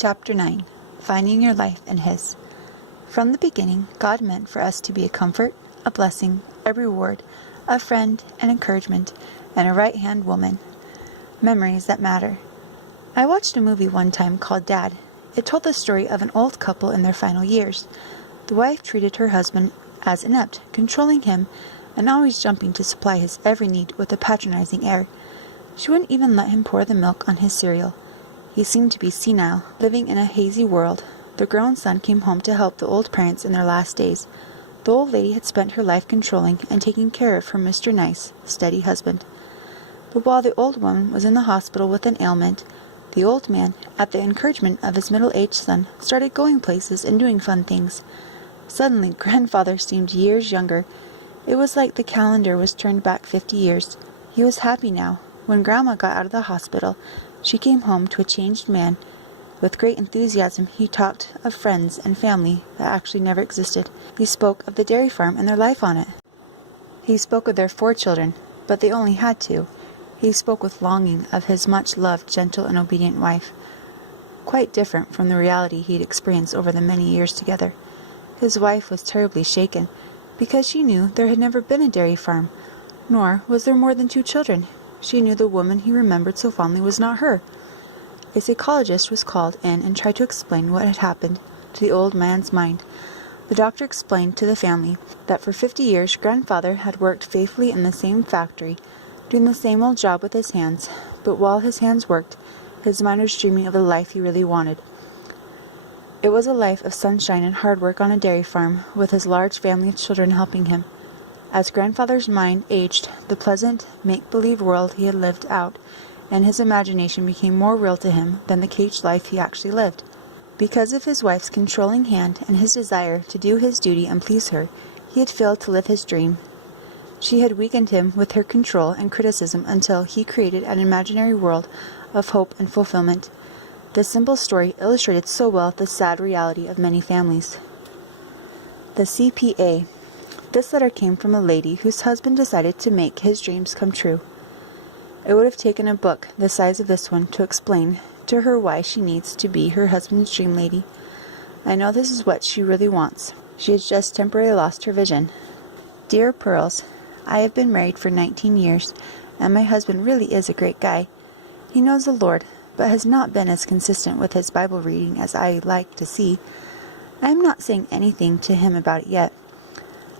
Chapter 9. Finding Your Life in His. From the beginning, God meant for us to be a comfort, a blessing, a reward, a friend, an encouragement, and a right-hand woman. Memories that matter. I watched a movie one time called Dad. It told the story of an old couple in their final years. The wife treated her husband as inept, controlling him, and always jumping to supply his every need with a patronizing air. She wouldn't even let him pour the milk on his cereal. He seemed to be senile, living in a hazy world. The grown son came home to help the old parents in their last days. The old lady had spent her life controlling and taking care of her Mr. Nice, steady husband. But while the old woman was in the hospital with an ailment, the old man, at the encouragement of his middle-aged son, started going places and doing fun things. Suddenly, grandfather seemed years younger. It was like the calendar was turned back 50 years. He was happy now. When Grandma got out of the hospital, she came home to a changed man. With great enthusiasm, he talked of friends and family that actually never existed. He spoke of the dairy farm and their life on it. He spoke of their 4 children, but they only had 2. He spoke with longing of his much-loved, gentle, and obedient wife. Quite different from the reality he'd experienced over the many years together. His wife was terribly shaken, because she knew there had never been a dairy farm, nor was there more than 2 children. She knew the woman he remembered so fondly was not her. A psychologist was called in and tried to explain what had happened to the old man's mind. The doctor explained to the family that for 50 years grandfather had worked faithfully in the same factory, doing the same old job with his hands, but while his hands worked, his mind was dreaming of the life he really wanted. It was a life of sunshine and hard work on a dairy farm, with his large family of children helping him. As grandfather's mind aged, the pleasant, make-believe world he had lived out, and his imagination became more real to him than the caged life he actually lived. Because of his wife's controlling hand and his desire to do his duty and please her, he had failed to live his dream. She had weakened him with her control and criticism until he created an imaginary world of hope and fulfillment. This simple story illustrated so well the sad reality of many families. The CPA. This letter came from a lady whose husband decided to make his dreams come true. It would have taken a book the size of this one to explain to her why she needs to be her husband's dream lady. I know this is what she really wants. She has just temporarily lost her vision. Dear Pearls, I have been married for 19 years, and my husband really is a great guy. He knows the Lord, but has not been as consistent with his Bible reading as I like to see. I am not saying anything to him about it yet.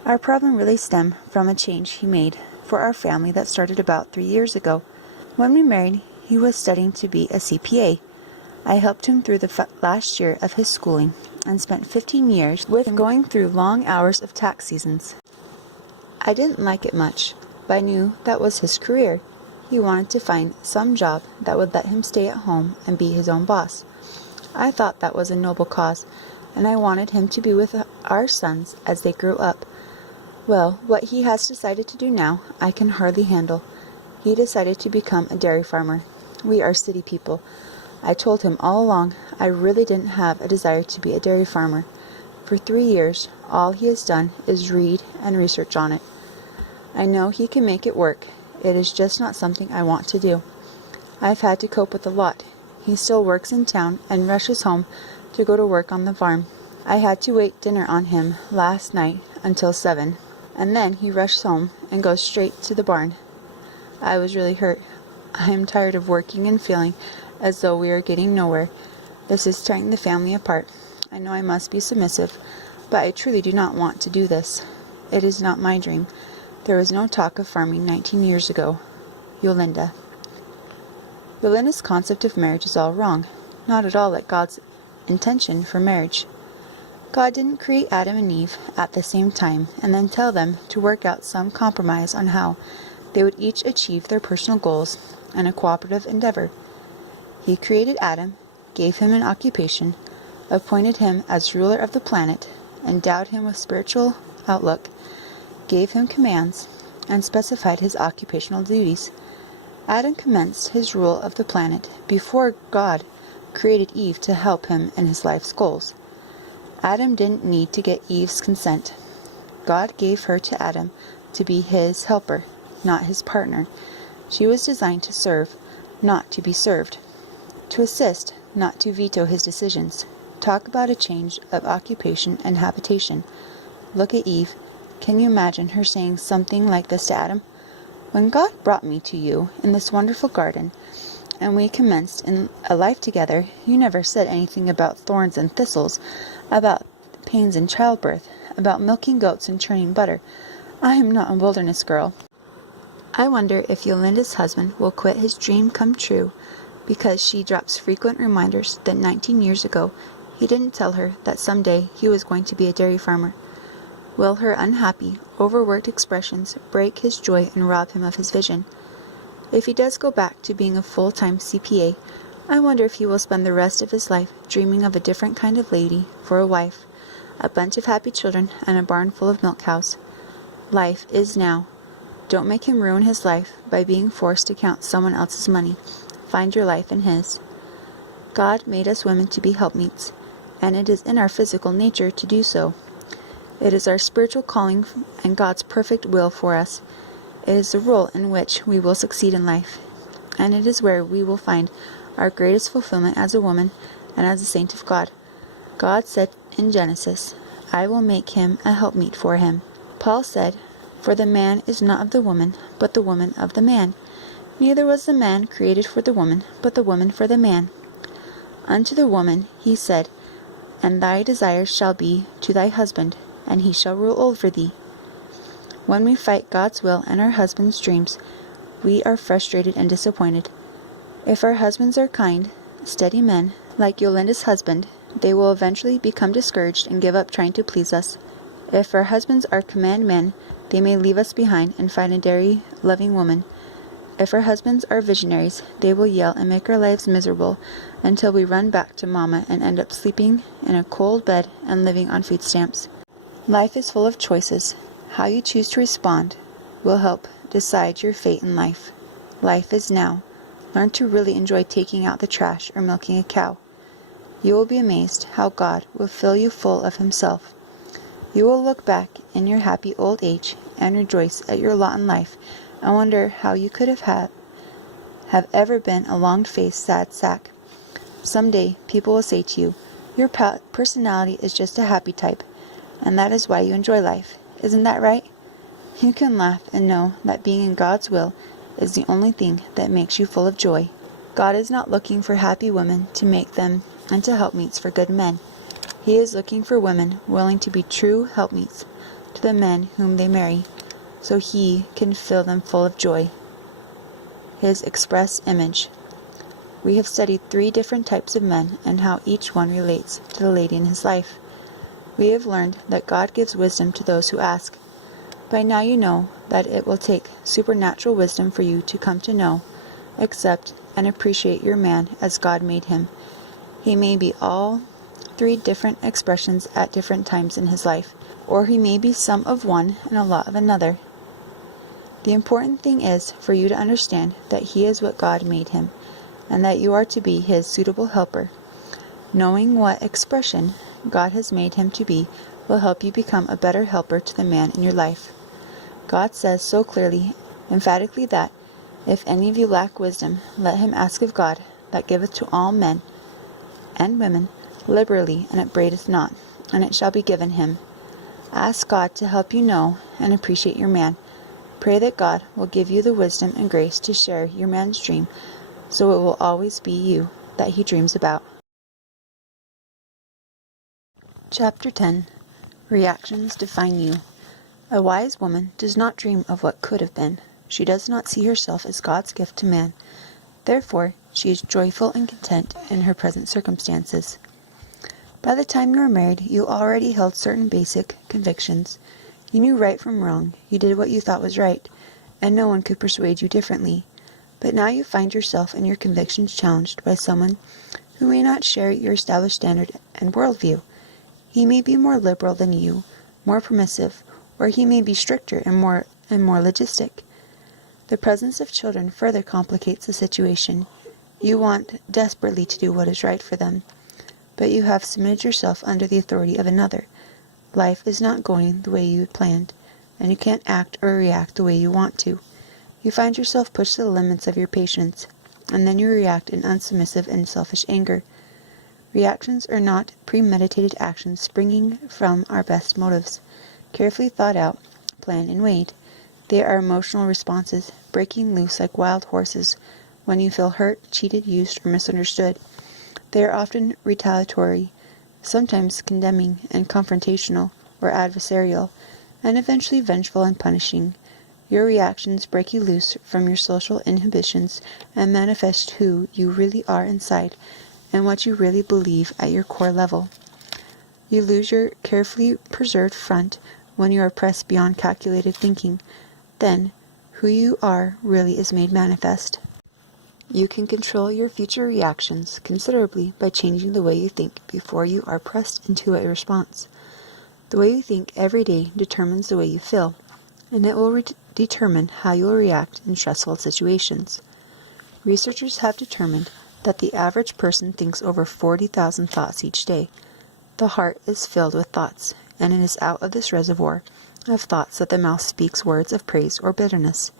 Our problem really stemmed from a change he made for our family that started about 3 years ago. When we married, he was studying to be a CPA. I helped him through the last year of his schooling and spent 15 years with him going through long hours of tax seasons. I didn't like it much, but I knew that was his career. He wanted to find some job that would let him stay at home and be his own boss. I thought that was a noble cause, and I wanted him to be with our sons as they grew up. Well, what he has decided to do now, I can hardly handle. He decided to become a dairy farmer. We are city people. I told him all along I really didn't have a desire to be a dairy farmer. For 3 years, all he has done is read and research on it. I know he can make it work. It is just not something I want to do. I've had to cope with a lot. He still works in town and rushes home to go to work on the farm. I had to wait dinner on him last night until 7. And then he rushes home and goes straight to the barn. I was really hurt. I am tired of working and feeling as though we are getting nowhere. This is tearing the family apart. I know I must be submissive, but I truly do not want to do this. It is not my dream. There was no talk of farming 19 years ago. Yolanda. Yolanda's concept of marriage is all wrong. Not at all like God's intention for marriage. God didn't create Adam and Eve at the same time and then tell them to work out some compromise on how they would each achieve their personal goals in a cooperative endeavor. He created Adam, gave him an occupation, appointed him as ruler of the planet, endowed him with spiritual outlook, gave him commands, and specified his occupational duties. Adam commenced his rule of the planet before God created Eve to help him in his life's goals. Adam didn't need to get Eve's consent. God gave her to Adam to be his helper, not his partner. She was designed to serve, not to be served. To assist, not to veto his decisions. Talk about a change of occupation and habitation. Look at Eve. Can you imagine her saying something like this to Adam? When God brought me to you in this wonderful garden, and we commenced in a life together, you never said anything about thorns and thistles, about pains in childbirth, about milking goats and churning butter. I am not a wilderness girl. I wonder if Yolanda's husband will quit his dream come true because she drops frequent reminders that 19 years ago he didn't tell her that someday he was going to be a dairy farmer. Will her unhappy, overworked expressions break his joy and rob him of his vision? If he does go back to being a full-time CPA, I wonder if he will spend the rest of his life dreaming of a different kind of lady for a wife, a bunch of happy children, and a barn full of milk cows. Life is now. Don't make him ruin his life by being forced to count someone else's money. Find your life in his. God made us women to be helpmeets, and it is in our physical nature to do so. It is our spiritual calling and God's perfect will for us. It is the role in which we will succeed in life, and it is where we will find our greatest fulfillment as a woman and as a saint of God. God said in Genesis, I will make him a helpmeet for him. Paul said, For the man is not of the woman, but the woman of the man. Neither was the man created for the woman, but the woman for the man. Unto the woman he said, And thy desires shall be to thy husband, and he shall rule over thee. When we fight God's will and our husband's dreams, we are frustrated and disappointed. If our husbands are kind, steady men, like Yolanda's husband, they will eventually become discouraged and give up trying to please us. If our husbands are command men, they may leave us behind and find a dairy-loving woman. If our husbands are visionaries, they will yell and make our lives miserable until we run back to Mama and end up sleeping in a cold bed and living on food stamps. Life is full of choices. How you choose to respond will help decide your fate in life. Life is now. Learn to really enjoy taking out the trash or milking a cow. You will be amazed how God will fill you full of himself. You will look back in your happy old age and rejoice at your lot in life and wonder how you could have ever been a long-faced sad sack. Someday people will say to you, your personality is just a happy type, and that is why you enjoy life. Isn't that right? You can laugh and know that being in God's will is the only thing that makes you full of joy. God is not looking for happy women to make them into helpmeets for good men. He is looking for women willing to be true helpmeets to the men whom they marry, so he can fill them full of joy. His express image. We have studied 3 different types of men and how each one relates to the lady in his life. We have learned that God gives wisdom to those who ask. By now you know that it will take supernatural wisdom for you to come to know, accept, and appreciate your man as God made him. He may be all 3 different expressions at different times in his life, or he may be some of one and a lot of another. The important thing is for you to understand that he is what God made him, and that you are to be his suitable helper. Knowing what expression God has made him to be will help you become a better helper to the man in your life. God says so clearly, emphatically that, if any of you lack wisdom, let him ask of God, that giveth to all men and women liberally, and upbraideth not, and it shall be given him. Ask God to help you know and appreciate your man. Pray that God will give you the wisdom and grace to share your man's dream, so it will always be you that he dreams about. Chapter 10. Reactions define you. A wise woman does not dream of what could have been. She does not see herself as God's gift to man. Therefore, she is joyful and content in her present circumstances. By the time you were married, you already held certain basic convictions. You knew right from wrong, you did what you thought was right, and no one could persuade you differently. But now you find yourself and your convictions challenged by someone who may not share your established standard and worldview. He may be more liberal than you, more permissive, or he may be stricter and more logistic. The presence of children further complicates the situation. You want desperately to do what is right for them, but you have submitted yourself under the authority of another. Life is not going the way you had planned, and you can't act or react the way you want to. You find yourself pushed to the limits of your patience, and then you react in unsubmissive and selfish anger. Reactions are not premeditated actions springing from our best motives, carefully thought out, planned and weighed. They are emotional responses, breaking loose like wild horses when you feel hurt, cheated, used, or misunderstood. They are often retaliatory, sometimes condemning and confrontational or adversarial, and eventually vengeful and punishing. Your reactions break you loose from your social inhibitions and manifest who you really are inside and what you really believe at your core level. You lose your carefully preserved front when you are pressed beyond calculated thinking. Then, who you are really is made manifest. You can control your future reactions considerably by changing the way you think before you are pressed into a response. The way you think every day determines the way you feel, and it will determine how you will react in stressful situations. Researchers have determined that the average person thinks over 40,000 thoughts each day. The heart is filled with thoughts, and it is out of this reservoir of thoughts that the mouth speaks words of praise or bitterness.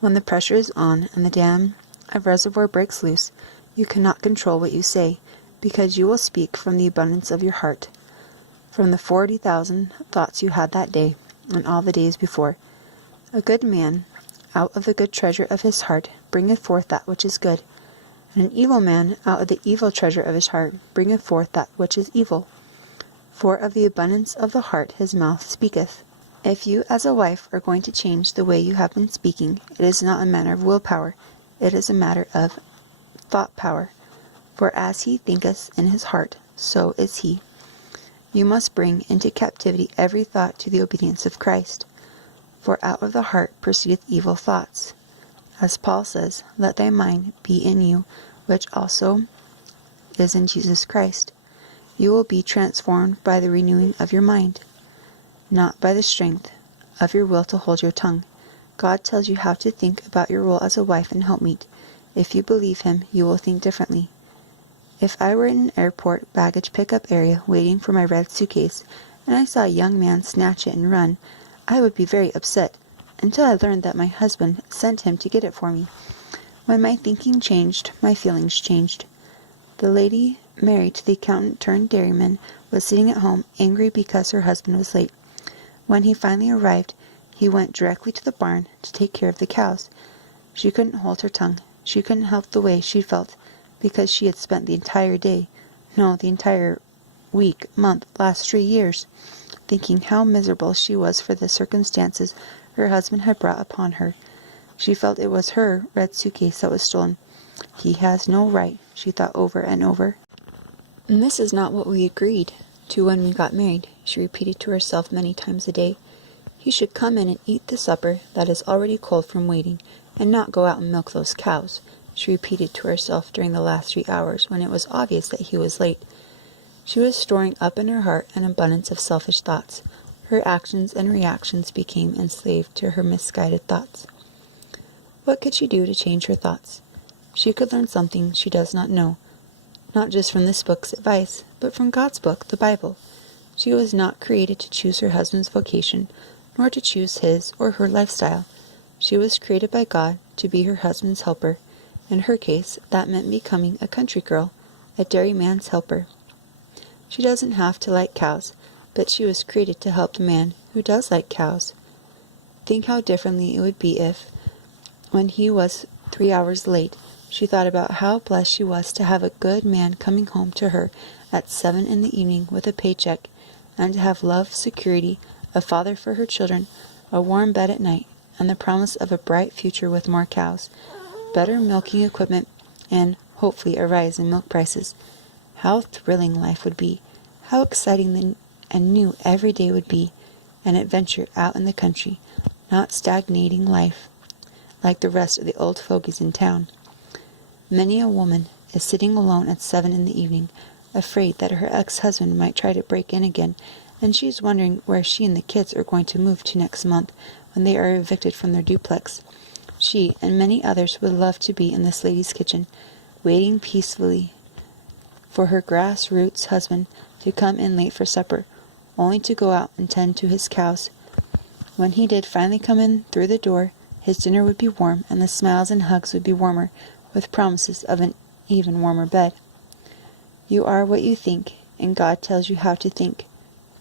When the pressure is on and the dam of reservoir breaks loose, you cannot control what you say, because you will speak from the abundance of your heart, from the 40,000 thoughts you had that day and all the days before. A good man, out of the good treasure of his heart, bringeth forth that which is good, and an evil man, out of the evil treasure of his heart, bringeth forth that which is evil. For of the abundance of the heart his mouth speaketh. If you as a wife are going to change the way you have been speaking, it is not a matter of willpower, it is a matter of thought power. For as he thinketh in his heart, so is he. You must bring into captivity every thought to the obedience of Christ. For out of the heart proceedeth evil thoughts. As Paul says, let thy mind be in you, which also is in Jesus Christ. You will be transformed by the renewing of your mind, not by the strength of your will to hold your tongue. God tells you how to think about your role as a wife and helpmeet. If you believe him, you will think differently. If I were in an airport baggage pickup area waiting for my red suitcase, and I saw a young man snatch it and run, I would be very upset, until I learned that my husband sent him to get it for me. When my thinking changed, my feelings changed. The lady married to the accountant turned dairyman was sitting at home, angry because her husband was late. When he finally arrived, he went directly to the barn to take care of the cows. She couldn't hold her tongue. She couldn't help the way she felt, because she had spent the entire day, no, the entire week, month, last 3 years, thinking how miserable she was for the circumstances her husband had brought upon her. She felt it was her red suitcase that was stolen. He has no right, she thought over and over. And this is not what we agreed to when we got married, she repeated to herself many times a day. He should come in and eat the supper that is already cold from waiting, and not go out and milk those cows, she repeated to herself during the last 3 hours when it was obvious that he was late. She was storing up in her heart an abundance of selfish thoughts. Her actions and reactions became enslaved to her misguided thoughts. What could she do to change her thoughts? She could learn something she does not know, not just from this book's advice, but from God's book, the Bible. She was not created to choose her husband's vocation, nor to choose his or her lifestyle. She was created by God to be her husband's helper. In her case, that meant becoming a country girl, a dairyman's helper. She doesn't have to like cows, but she was created to help the man who does like cows. Think how differently it would be if, when he was 3 hours late, she thought about how blessed she was to have a good man coming home to her at 7 in the evening with a paycheck, and to have love, security, a father for her children, a warm bed at night, and the promise of a bright future with more cows, better milking equipment, and, hopefully, a rise in milk prices. How thrilling life would be! How exciting and new every day would be! An adventure out in the country, not stagnating life like the rest of the old fogies in town. Many a woman is sitting alone at 7 in the evening, afraid that her ex-husband might try to break in again, and she is wondering where she and the kids are going to move to next month when they are evicted from their duplex. She and many others would love to be in this lady's kitchen, waiting peacefully for her grassroots husband to come in late for supper, only to go out and tend to his cows. When he did finally come in through the door, his dinner would be warm, and the smiles and hugs would be warmer, with promises of an even warmer bed. You are what you think, and God tells you how to think.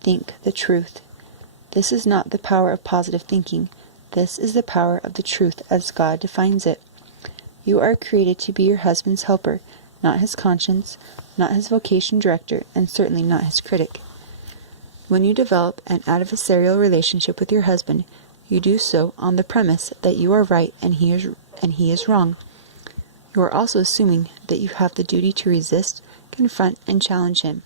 Think the truth. This is not the power of positive thinking. This is the power of the truth as God defines it. You are created to be your husband's helper, not his conscience, not his vocation director, and certainly not his critic. When you develop an adversarial relationship with your husband, you do so on the premise that you are right and he is wrong. You are also assuming that you have the duty to resist, confront, and challenge him.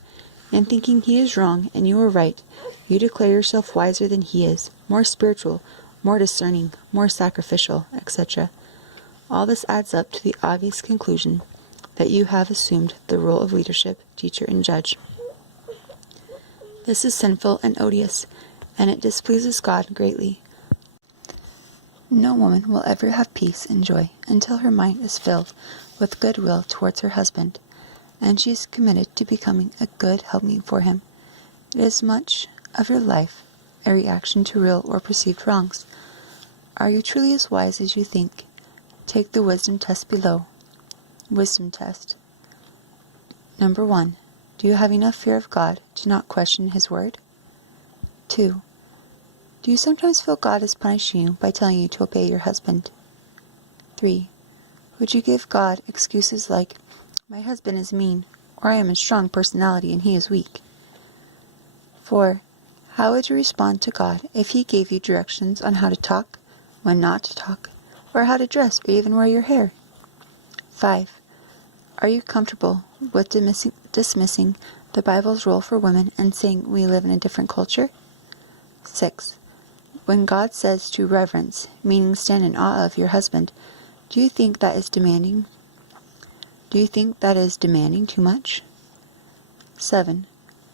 In thinking he is wrong and you are right, you declare yourself wiser than he is, more spiritual, more discerning, more sacrificial, etc. All this adds up to the obvious conclusion that you have assumed the role of leadership, teacher, and judge. This is sinful and odious, and it displeases God greatly. No woman will ever have peace and joy until her mind is filled with goodwill towards her husband, and she is committed to becoming a good helpmeet for him. It is much of your life a reaction to real or perceived wrongs. Are you truly as wise as you think? Take the wisdom test below. Wisdom test. Number 1. Do you have enough fear of God to not question his word? 2. Do you sometimes feel God is punishing you by telling you to obey your husband? 3. Would you give God excuses like, my husband is mean, or I am a strong personality and he is weak? 4. How would you respond to God if he gave you directions on how to talk, when not to talk, or how to dress or even wear your hair? 5. Are you comfortable with dismissing the Bible's role for women and saying we live in a different culture? 6. When God says to reverence, meaning stand in awe of your husband, do you think that is demanding? Do you think that is demanding too much? 7.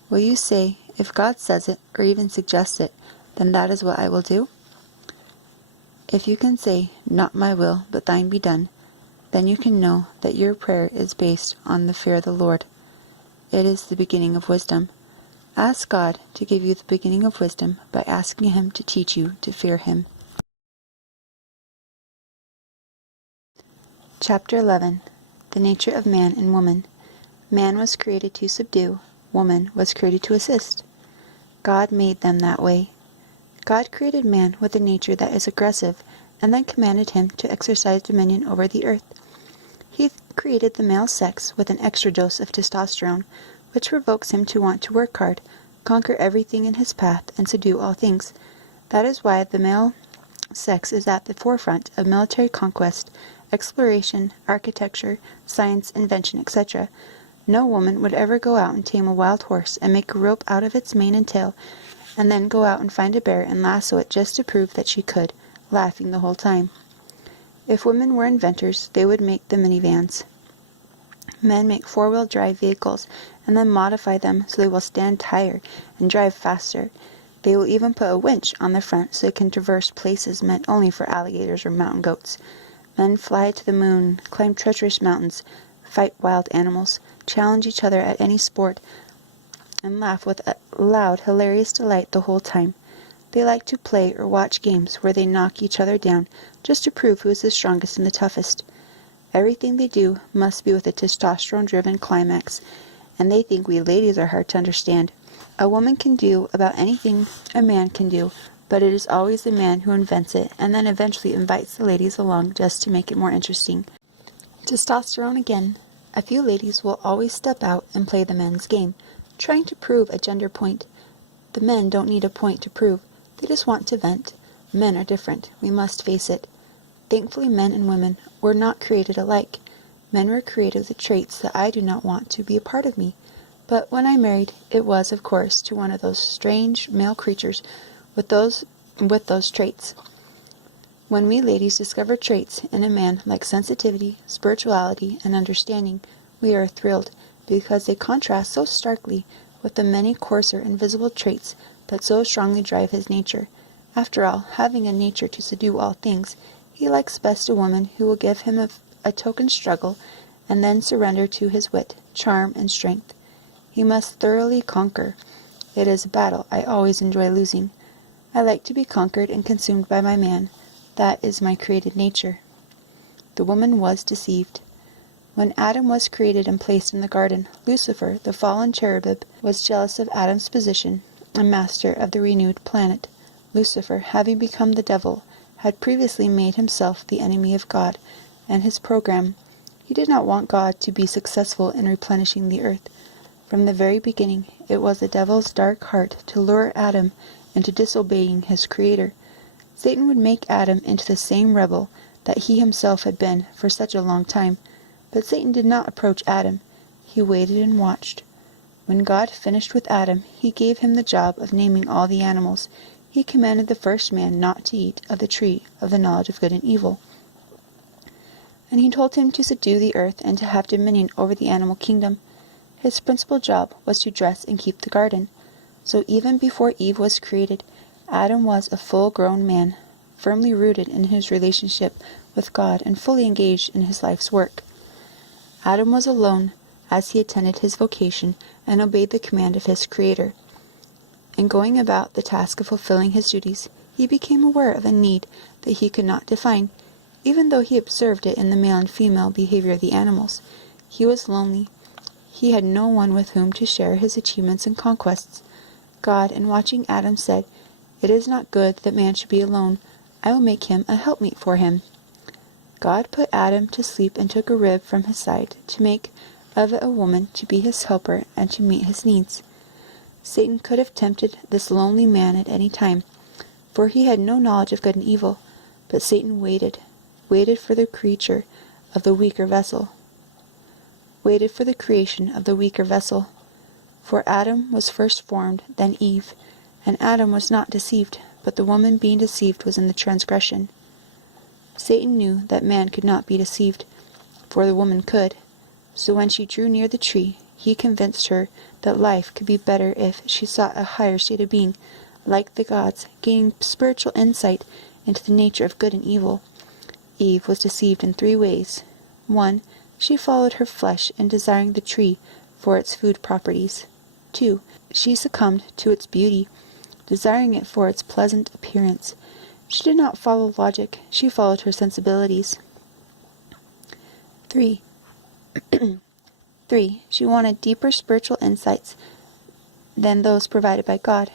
Will you say, if God says it, or even suggests it, then that is what I will do? If you can say, not my will, but thine be done, then you can know that your prayer is based on the fear of the Lord. It is the beginning of wisdom. Ask God to give you the beginning of wisdom by asking him to teach you to fear him. Chapter 11. The nature of man and woman. Man was created to subdue. Woman was created to assist. God made them that way. God created man with a nature that is aggressive, and then commanded him to exercise dominion over the earth. He created the male sex with an extra dose of testosterone, which provokes him to want to work hard, conquer everything in his path, and subdue all things. That is why the male sex is at the forefront of military conquest, exploration, architecture, science, invention, etc. No woman would ever go out and tame a wild horse and make a rope out of its mane and tail, and then go out and find a bear and lasso it just to prove that she could, laughing the whole time. If women were inventors, they would make the minivans. Men make four-wheel drive vehicles and then modify them so they will stand higher and drive faster. They will even put a winch on the front so it can traverse places meant only for alligators or mountain goats. Men fly to the moon, climb treacherous mountains, fight wild animals, challenge each other at any sport, and laugh with a loud, hilarious delight the whole time. They like to play or watch games where they knock each other down just to prove who is the strongest and the toughest. Everything they do must be with a testosterone-driven climax, and they think we ladies are hard to understand. A woman can do about anything a man can do, but it is always the man who invents it, and then eventually invites the ladies along just to make it more interesting. Testosterone again. A few ladies will always step out and play the men's game, trying to prove a gender point. The men don't need a point to prove. They just want to vent. Men are different. We must face it. Thankfully, men and women were not created alike. Men were created with traits that I do not want to be a part of me. But when I married, it was, of course, to one of those strange male creatures with those traits. When we ladies discover traits in a man like sensitivity, spirituality, and understanding, we are thrilled, because they contrast so starkly with the many coarser invisible traits that so strongly drive his nature. After all, having a nature to subdue all things, he likes best a woman who will give him a token struggle and then surrender to his wit, charm, and strength. He must thoroughly conquer. It is a battle I always enjoy losing. I like to be conquered and consumed by my man. That is my created nature. The woman was deceived. When Adam was created and placed in the garden, Lucifer, the fallen cherubim, was jealous of Adam's position and master of the renewed planet. Lucifer, having become the devil, had previously made himself the enemy of God and his program. He did not want God to be successful in replenishing the earth. From the very beginning, it was the devil's dark heart to lure Adam into disobeying his Creator. Satan would make Adam into the same rebel that he himself had been for such a long time. But Satan did not approach Adam. He waited and watched. When God finished with Adam, he gave him the job of naming all the animals. He commanded the first man not to eat of the tree of the knowledge of good and evil. And he told him to subdue the earth and to have dominion over the animal kingdom. His principal job was to dress and keep the garden. So even before Eve was created, Adam was a full-grown man, firmly rooted in his relationship with God and fully engaged in his life's work. Adam was alone as he attended his vocation and obeyed the command of his Creator. In going about the task of fulfilling his duties, he became aware of a need that he could not define, even though he observed it in the male and female behavior of the animals. He was lonely. He had no one with whom to share his achievements and conquests. God, in watching Adam, said, "It is not good that man should be alone. I will make him a helpmeet for him." God put Adam to sleep and took a rib from his side to make of it a woman to be his helper and to meet his needs. Satan could have tempted this lonely man at any time, for he had no knowledge of good and evil, but Satan waited for the creation of the weaker vessel. For Adam was first formed, then Eve, and Adam was not deceived, but the woman being deceived was in the transgression. Satan knew that man could not be deceived, for the woman could. So when she drew near the tree, he convinced her that life could be better if she sought a higher state of being, like the gods, gaining spiritual insight into the nature of good and evil. Eve was deceived in 3 ways. 1. She followed her flesh in desiring the tree for its food properties. 2. She succumbed to its beauty, desiring it for its pleasant appearance. She did not follow logic, she followed her sensibilities. 3. 3. She wanted deeper spiritual insights than those provided by God.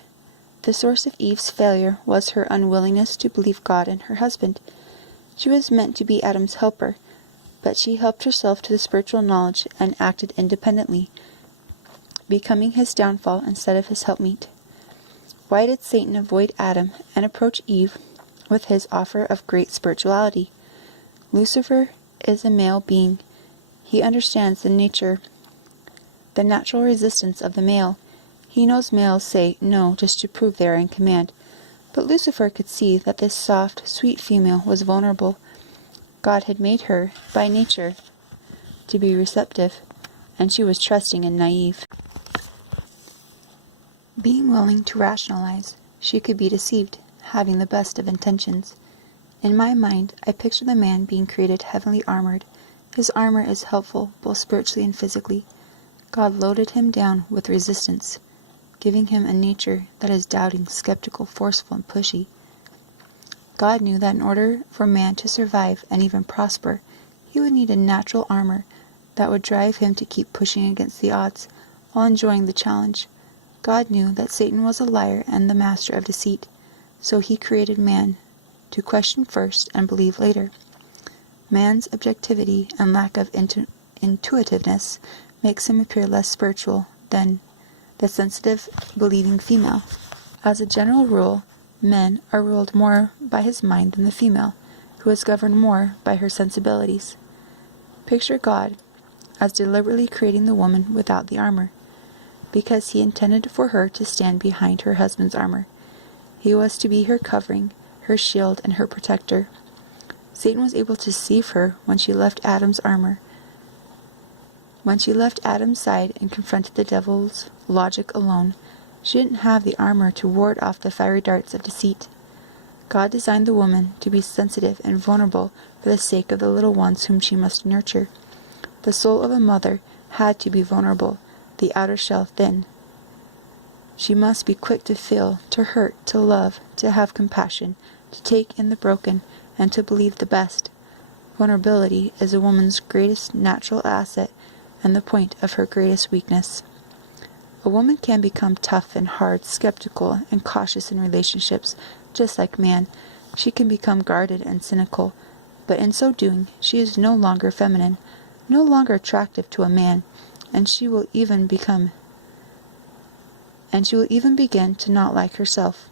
The source of Eve's failure was her unwillingness to believe God and her husband. She was meant to be Adam's helper, but she helped herself to the spiritual knowledge and acted independently, becoming his downfall instead of his helpmeet. Why did Satan avoid Adam and approach Eve with his offer of great spirituality? Lucifer is a male being. He understands the natural resistance of the male. He knows males say no just to prove they are in command. But Lucifer could see that this soft, sweet female was vulnerable. God had made her, by nature, to be receptive, and she was trusting and naive. Being willing to rationalize, she could be deceived, having the best of intentions. In my mind, I picture the man being created heavenly armored. His armor is helpful, both spiritually and physically. God loaded him down with resistance, giving him a nature that is doubting, skeptical, forceful, and pushy. God knew that in order for man to survive and even prosper, he would need a natural armor that would drive him to keep pushing against the odds while enjoying the challenge. God knew that Satan was a liar and the master of deceit, so he created man to question first and believe later. Man's objectivity and lack of intuitiveness makes him appear less spiritual than the sensitive, believing female. As a general rule, men are ruled more by his mind than the female, who is governed more by her sensibilities. Picture God as deliberately creating the woman without the armor, because he intended for her to stand behind her husband's armor. He was to be her covering, her shield, and her protector. Satan was able to deceive her when she left Adam's armor. When she left Adam's side and confronted the devil's logic alone, she didn't have the armor to ward off the fiery darts of deceit. God designed the woman to be sensitive and vulnerable for the sake of the little ones whom she must nurture. The soul of a mother had to be vulnerable, the outer shell thin. She must be quick to feel, to hurt, to love, to have compassion, to take in the broken, and to believe the best. Vulnerability is a woman's greatest natural asset and the point of her greatest weakness. A woman can become tough and hard, skeptical and cautious in relationships, just like man. She can become guarded and cynical, but in so doing, she is no longer feminine, no longer attractive to a man, and she will even begin to not like herself.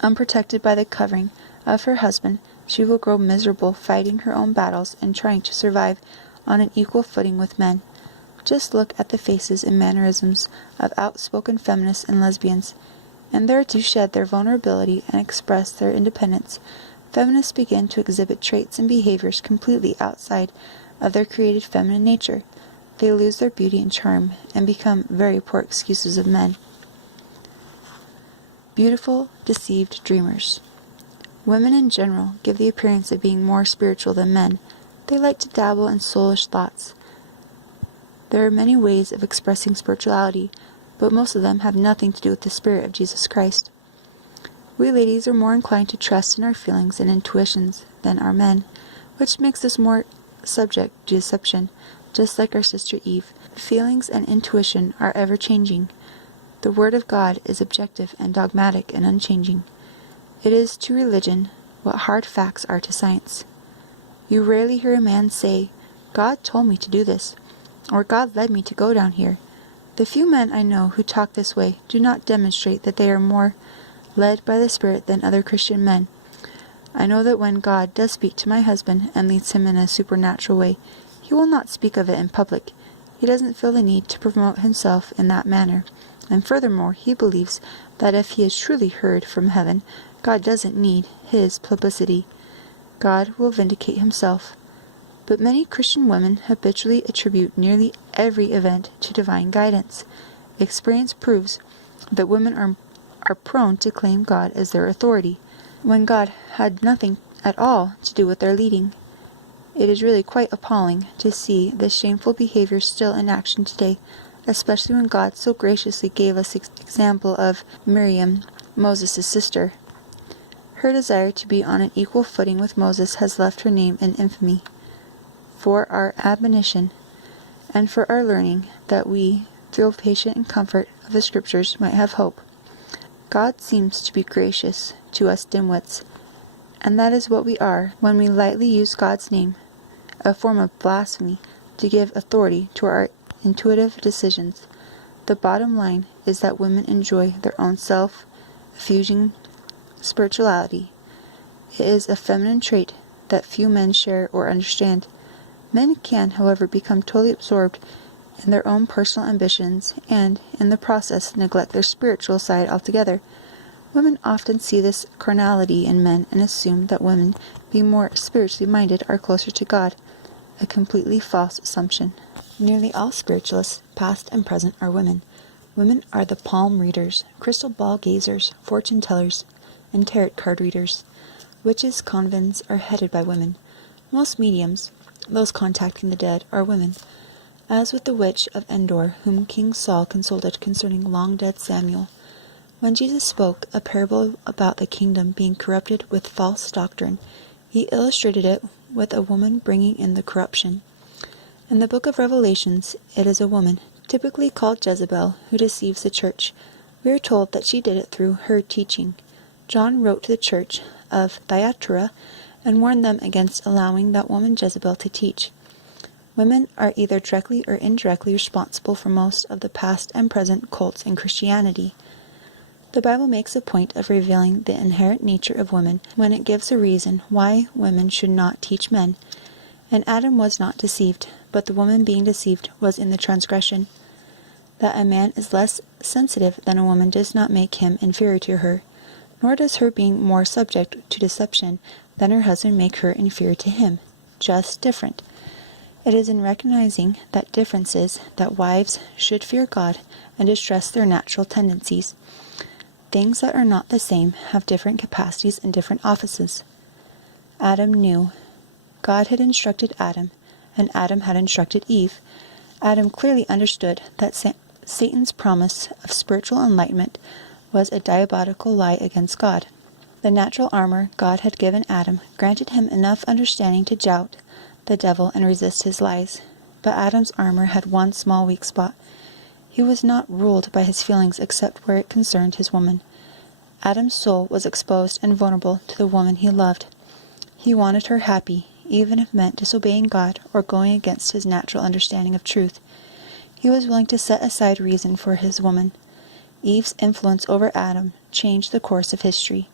Unprotected by the covering of her husband, she will grow miserable fighting her own battles and trying to survive on an equal footing with men. Just look at the faces and mannerisms of outspoken feminists and lesbians, and there to shed their vulnerability and express their independence, feminists begin to exhibit traits and behaviors completely outside of their created feminine nature. They lose their beauty and charm and become very poor excuses of men. Beautiful, deceived dreamers. Women in general give the appearance of being more spiritual than men. They like to dabble in soulish thoughts. There are many ways of expressing spirituality, but most of them have nothing to do with the Spirit of Jesus Christ. We ladies are more inclined to trust in our feelings and intuitions than our men, which makes us more subject to deception, just like our sister Eve. Feelings and intuition are ever-changing. The Word of God is objective and dogmatic and unchanging. It is to religion what hard facts are to science. You rarely hear a man say, "God told me to do this," or "God led me to go down here." The few men I know who talk this way do not demonstrate that they are more led by the Spirit than other Christian men. I know that when God does speak to my husband and leads him in a supernatural way, he will not speak of it in public. He doesn't feel the need to promote himself in that manner. And furthermore, he believes that if he has truly heard from heaven, God doesn't need his publicity. God will vindicate himself. But many Christian women habitually attribute nearly every event to divine guidance. Experience proves that women are prone to claim God as their authority, when God had nothing at all to do with their leading. It is really quite appalling to see this shameful behavior still in action today, especially when God so graciously gave us the example of Miriam, Moses' sister. Her desire to be on an equal footing with Moses has left her name in infamy. For our admonition, and for our learning, that we, through patient and comfort of the Scriptures, might have hope. God seems to be gracious to us dimwits, and that is what we are when we lightly use God's name, a form of blasphemy, to give authority to our intuitive decisions. The bottom line is that women enjoy their own self-effulging spirituality. It is a feminine trait that few men share or understand. Men can, however, become totally absorbed in their own personal ambitions and, in the process, neglect their spiritual side altogether. Women often see this carnality in men and assume that women, being more spiritually minded, are closer to God. A completely false assumption. Nearly all spiritualists, past and present, are women. Women are the palm readers, crystal ball gazers, fortune tellers, and tarot card readers. Witches' convents are headed by women. Most mediums, those contacting the dead, are women. As with the witch of Endor, whom King Saul consulted concerning long-dead Samuel. When Jesus spoke a parable about the kingdom being corrupted with false doctrine, he illustrated it with a woman bringing in the corruption. In the book of Revelations, it is a woman, typically called Jezebel, who deceives the church. We are told that she did it through her teaching. John wrote to the church of Thyatira and warned them against allowing that woman Jezebel to teach. Women are either directly or indirectly responsible for most of the past and present cults in Christianity. The Bible makes a point of revealing the inherent nature of women when it gives a reason why women should not teach men. And Adam was not deceived, but the woman being deceived was in the transgression. That a man is less sensitive than a woman does not make him inferior to her, nor does her being more subject to deception than her husband make her inferior to him, just different. It is in recognizing that differences that wives should fear God and distrust their natural tendencies. Things that are not the same have different capacities and different offices. Adam knew. God had instructed Adam, and Adam had instructed Eve. Adam clearly understood that Satan's promise of spiritual enlightenment was a diabolical lie against God. The natural armor God had given Adam granted him enough understanding to jout the devil and resist his lies. But Adam's armor had one small weak spot. He was not ruled by his feelings except where it concerned his woman. Adam's soul was exposed and vulnerable to the woman he loved. He wanted her happy, even if it meant disobeying God or going against his natural understanding of truth. He was willing to set aside reason for his woman. Eve's influence over Adam changed the course of history.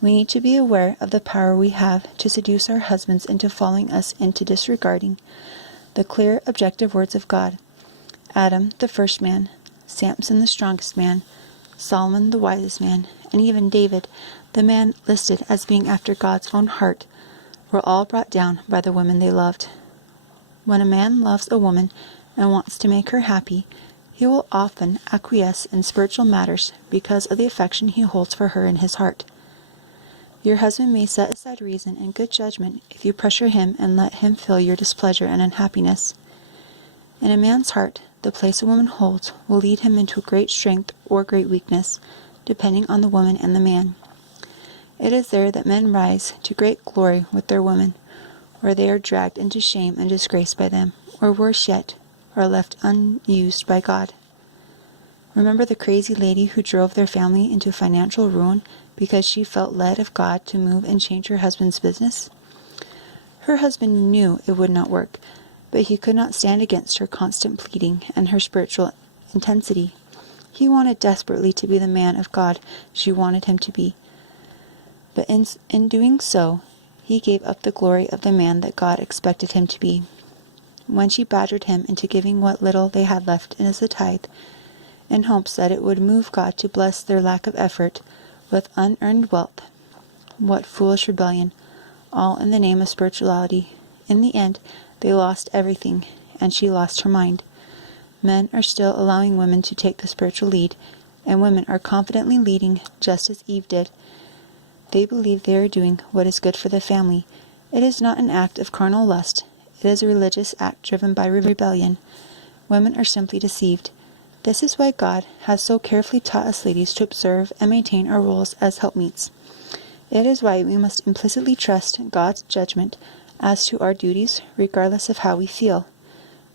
We need to be aware of the power we have to seduce our husbands into following us into disregarding the clear, objective words of God. Adam, the first man, Samson, the strongest man, Solomon, the wisest man, and even David, the man listed as being after God's own heart, were all brought down by the women they loved. When a man loves a woman and wants to make her happy, he will often acquiesce in spiritual matters because of the affection he holds for her in his heart. Your husband may set aside reason and good judgment if you pressure him and let him feel your displeasure and unhappiness. In a man's heart, the place a woman holds will lead him into great strength or great weakness, depending on the woman and the man. It is there that men rise to great glory with their women, or they are dragged into shame and disgrace by them, or worse yet, are left unused by God. Remember the crazy lady who drove their family into financial ruin because she felt led of God to move and change her husband's business? Her husband knew it would not work, but he could not stand against her constant pleading and her spiritual intensity. He wanted desperately to be the man of God she wanted him to be. But in doing so, he gave up the glory of the man that God expected him to be. When she badgered him into giving what little they had left as a tithe, in hopes that it would move God to bless their lack of effort with unearned wealth. What foolish rebellion, all in the name of spirituality. In the end, they lost everything, and she lost her mind. Men are still allowing women to take the spiritual lead, and women are confidently leading just as Eve did. They believe they are doing what is good for the family. It is not an act of carnal lust. It is a religious act driven by rebellion. Women are simply deceived. This is why God has so carefully taught us ladies to observe and maintain our roles as helpmeets. It is why we must implicitly trust God's judgment as to our duties, regardless of how we feel.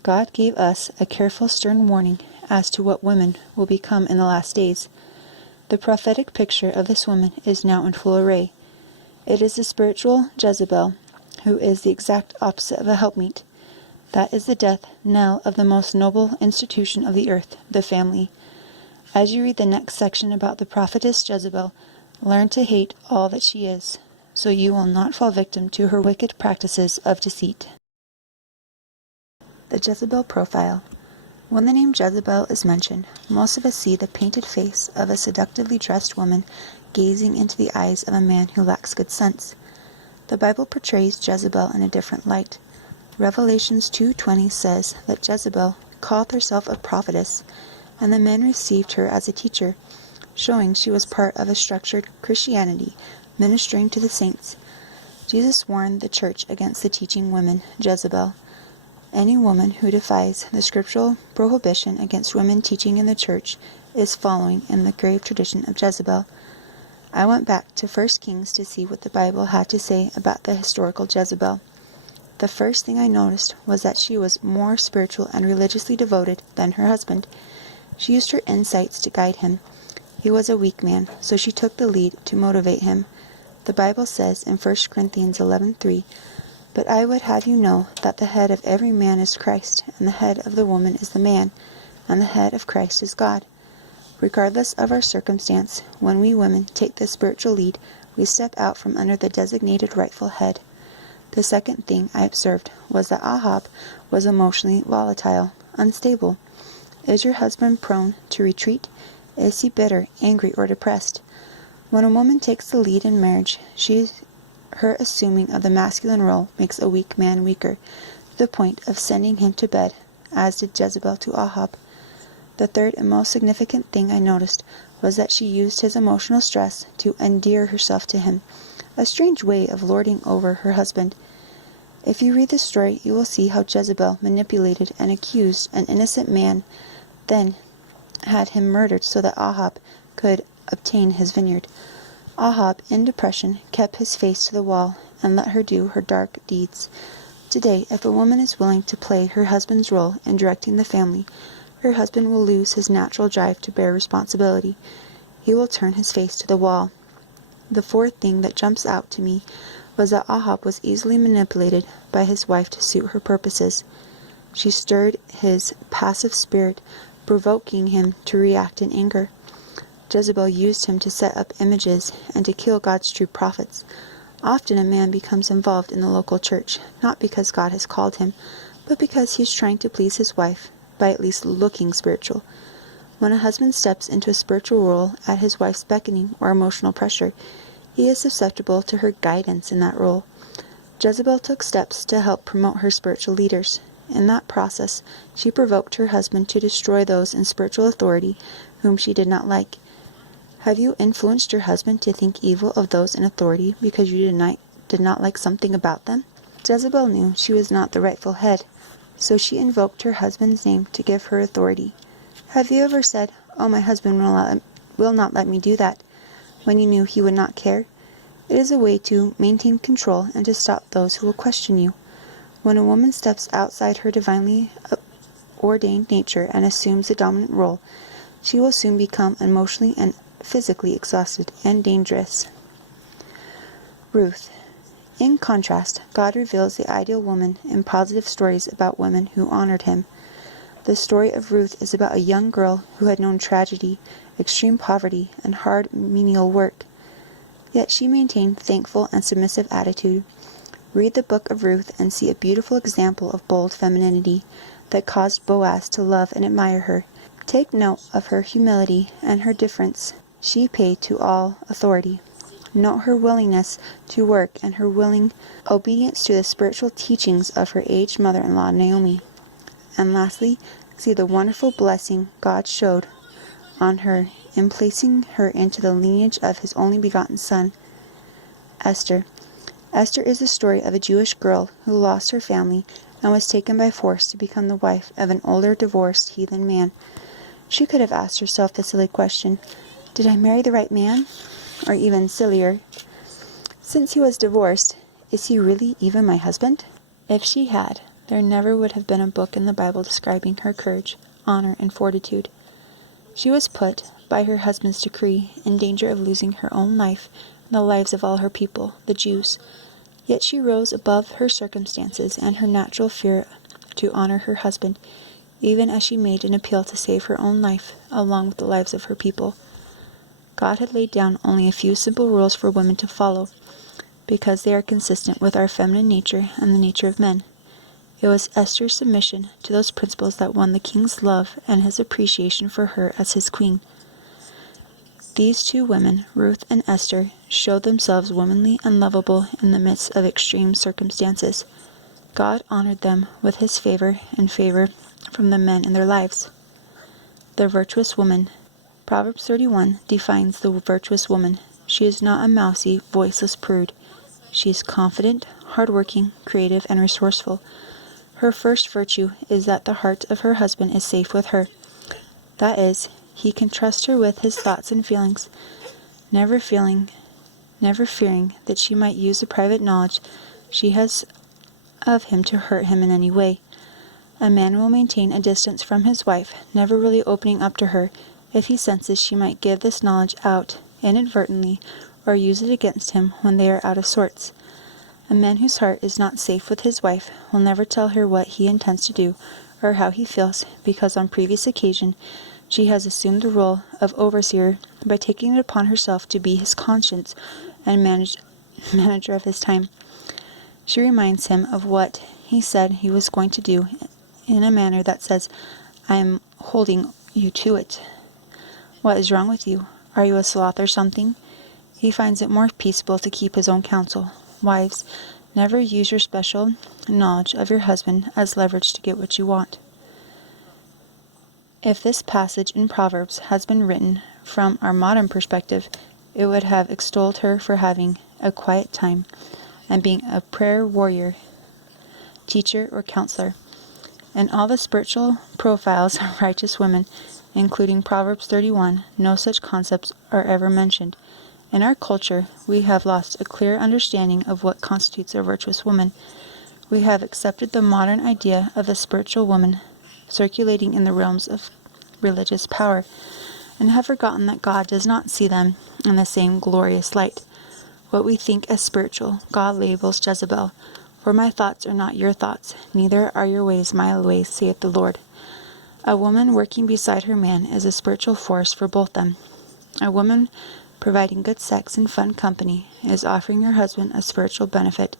God gave us a careful, stern warning as to what women will become in the last days. The prophetic picture of this woman is now in full array. It is the spiritual Jezebel, who is the exact opposite of a helpmeet. That is the death knell of the most noble institution of the earth, the family. As you read the next section about the prophetess Jezebel, learn to hate all that she is, so you will not fall victim to her wicked practices of deceit. The Jezebel profile. When the name Jezebel is mentioned, most of us see the painted face of a seductively dressed woman gazing into the eyes of a man who lacks good sense. The Bible portrays Jezebel in a different light. Revelations 2:20 says that Jezebel called herself a prophetess, and the men received her as a teacher, showing she was part of a structured Christianity, ministering to the saints. Jesus warned the church against the teaching woman, Jezebel. Any woman who defies the scriptural prohibition against women teaching in the church is following in the grave tradition of Jezebel. I went back to 1 Kings to see what the Bible had to say about the historical Jezebel. The first thing I noticed was that she was more spiritual and religiously devoted than her husband. She used her insights to guide him. He was a weak man, so she took the lead to motivate him. The Bible says in 1 Corinthians 11:3, "But I would have you know that the head of every man is Christ, and the head of the woman is the man, and the head of Christ is God." Regardless of our circumstance, when we women take the spiritual lead, we step out from under the designated rightful head. The second thing I observed was that Ahab was emotionally volatile, unstable. Is your husband prone to retreat? Is he bitter, angry, or depressed? When a woman takes the lead in marriage, her assuming of the masculine role makes a weak man weaker, to the point of sending him to bed, as did Jezebel to Ahab. The third and most significant thing I noticed was that she used his emotional stress to endear herself to him, a strange way of lording over her husband. If you read the story, you will see how Jezebel manipulated and accused an innocent man, then had him murdered so that Ahab could obtain his vineyard. Ahab, in depression, kept his face to the wall and let her do her dark deeds. Today, if a woman is willing to play her husband's role in directing the family, her husband will lose his natural drive to bear responsibility. He will turn his face to the wall. The fourth thing that jumps out to me was that Ahab was easily manipulated by his wife to suit her purposes. She stirred his passive spirit, provoking him to react in anger. Jezebel used him to set up images and to kill God's true prophets. Often a man becomes involved in the local church, not because God has called him, but because he is trying to please his wife, by at least looking spiritual. When a husband steps into a spiritual role at his wife's beckoning or emotional pressure, he is susceptible to her guidance in that role. Jezebel took steps to help promote her spiritual leaders. In that process, she provoked her husband to destroy those in spiritual authority whom she did not like. Have you influenced your husband to think evil of those in authority because you did not like something about them? Jezebel knew she was not the rightful head, so she invoked her husband's name to give her authority. Have you ever said, "Oh, my husband will not let me do that," when you knew he would not care? It is a way to maintain control and to stop those who will question you. When a woman steps outside her divinely ordained nature and assumes a dominant role, she will soon become emotionally and physically exhausted and dangerous. Ruth. In contrast, God reveals the ideal woman in positive stories about women who honored him. The story of Ruth is about a young girl who had known tragedy, extreme poverty, and hard menial work. Yet she maintained thankful and submissive attitude. Read the book of Ruth and see a beautiful example of bold femininity that caused Boaz to love and admire her. Take note of her humility and her deference she paid to all authority. Note her willingness to work and her willing obedience to the spiritual teachings of her aged mother-in-law Naomi. And lastly, see the wonderful blessing God showed on her in placing her into the lineage of his only begotten son, Esther. Esther is the story of a Jewish girl who lost her family and was taken by force to become the wife of an older divorced heathen man. She could have asked herself the silly question, did I marry the right man? Or even sillier, since he was divorced, is he really even my husband? If she had, there never would have been a book in the Bible describing her courage, honor, and fortitude. She was put, by her husband's decree, in danger of losing her own life and the lives of all her people, the Jews. Yet she rose above her circumstances and her natural fear to honor her husband, even as she made an appeal to save her own life, along with the lives of her people. God had laid down only a few simple rules for women to follow, because they are consistent with our feminine nature and the nature of men. It was Esther's submission to those principles that won the king's love and his appreciation for her as his queen. These two women, Ruth and Esther, showed themselves womanly and lovable in the midst of extreme circumstances. God honored them with his favor and favor from the men in their lives. The virtuous woman. Proverbs 31 defines the virtuous woman. She is not a mousy, voiceless prude. She is confident, hardworking, creative, and resourceful. Her first virtue is that the heart of her husband is safe with her. That is, he can trust her with his thoughts and feelings, never fearing that she might use the private knowledge she has of him to hurt him in any way. A man will maintain a distance from his wife, never really opening up to her, if he senses she might give this knowledge out inadvertently or use it against him when they are out of sorts. A man whose heart is not safe with his wife will never tell her what he intends to do or how he feels, because on previous occasion she has assumed the role of overseer by taking it upon herself to be his conscience and manager of his time. She reminds him of what he said he was going to do in a manner that says, I am holding you to it. What is wrong with you? Are you a sloth or something? He finds it more peaceable to keep his own counsel. Wives, never use your special knowledge of your husband as leverage to get what you want. If this passage in Proverbs has been written from our modern perspective, it would have extolled her for having a quiet time and being a prayer warrior, teacher, or counselor. In all the spiritual profiles of righteous women, including Proverbs 31, no such concepts are ever mentioned. In our culture, we have lost a clear understanding of what constitutes a virtuous woman. We have accepted the modern idea of a spiritual woman circulating in the realms of religious power, and have forgotten that God does not see them in the same glorious light. What we think as spiritual, God labels Jezebel. For my thoughts are not your thoughts, neither are your ways my ways, saith the Lord. A woman working beside her man is a spiritual force for both them. A woman providing good sex and fun company is offering her husband a spiritual benefit.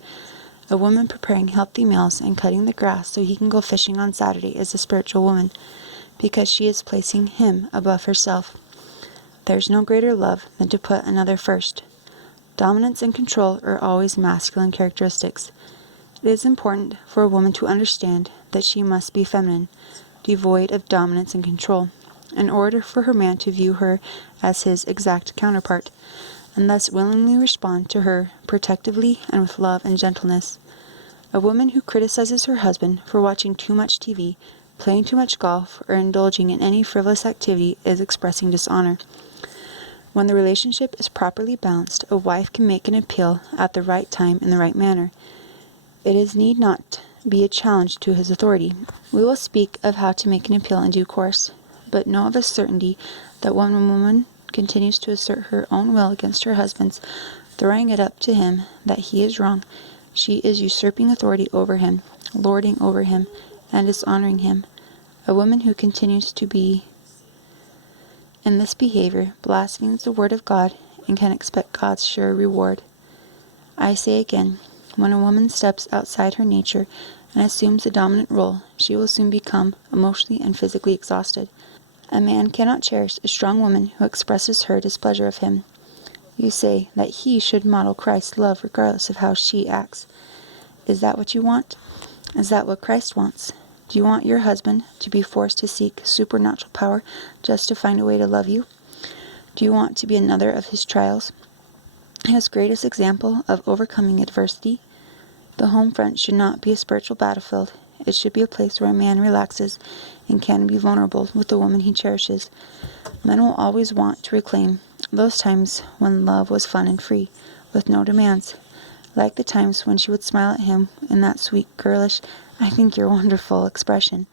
A woman preparing healthy meals and cutting the grass so he can go fishing on Saturday is a spiritual woman, because she is placing him above herself. There's no greater love than to put another first. Dominance and control are always masculine characteristics. It is important for a woman to understand that she must be feminine, devoid of dominance and control, in order for her man to view her as his exact counterpart, and thus willingly respond to her protectively and with love and gentleness. A woman who criticizes her husband for watching too much TV, playing too much golf, or indulging in any frivolous activity is expressing dishonor. When the relationship is properly balanced, a wife can make an appeal at the right time in the right manner. It is need not be a challenge to his authority. We will speak of how to make an appeal in due course, but know of a certainty that when a woman continues to assert her own will against her husband's, throwing it up to him that he is wrong, she is usurping authority over him, lording over him, and dishonoring him. A woman who continues to be in this behavior blasphemes the word of God and can expect God's sure reward. I say again, when a woman steps outside her nature and assumes a dominant role, she will soon become emotionally and physically exhausted. A man cannot cherish a strong woman who expresses her displeasure of him. You say that he should model Christ's love regardless of how she acts. Is that what you want? Is that what Christ wants? Do you want your husband to be forced to seek supernatural power just to find a way to love you? Do you want to be another of his trials, his greatest example of overcoming adversity? The home front should not be a spiritual battlefield. It should be a place where a man relaxes and can be vulnerable with the woman he cherishes. Men will always want to reclaim those times when love was fun and free, with no demands, like the times when she would smile at him in that sweet, girlish, "I think you're wonderful" expression.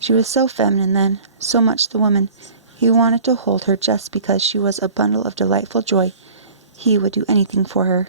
She was so feminine then, so much the woman. He wanted to hold her just because she was a bundle of delightful joy. He would do anything for her.